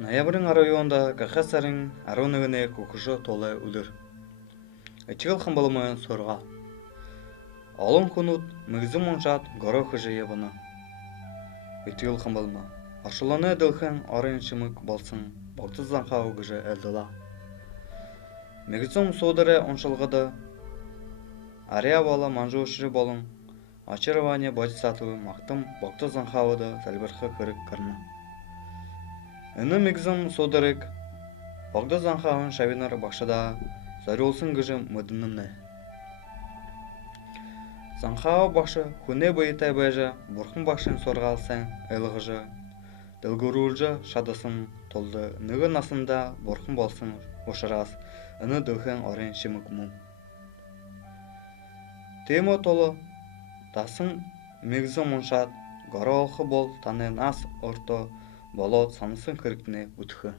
Ноябрын 14-нд Гахас сарын 11-ний хөгшөө тулай үлэр. Ичгэл хамбалмын сургаал. Олон хүнүүд мэгзэн уншаад горохож явна. Ичгэл хамбалма. Оршлооны дөлхэн орын шимэг болсон богдол занхаа өгж айллаа. Мэгзэн суударэ уншилгад Ария бола манжуушры болон очирваны бодисаатгүй магтам богдол занхаавд залбирах хэрэг гарна. Энэ мэгзэн суударыг богдол занхаавын шавинаар багшдаа зориулсан гэж мэднэ. Занхаав багш хүнээ буйтай байж бурхан багшийн сургаал сайн ойлгож дэлгэрүүлж шадсан тул нэг насандаа бурхан болсон учраас энэ дөхөн орын шимэг мөн. Тэмөө тул дасан мэгзэн уншаад гороох бол таны нас өртөө болоод сансан хэрэгтнээ үтх.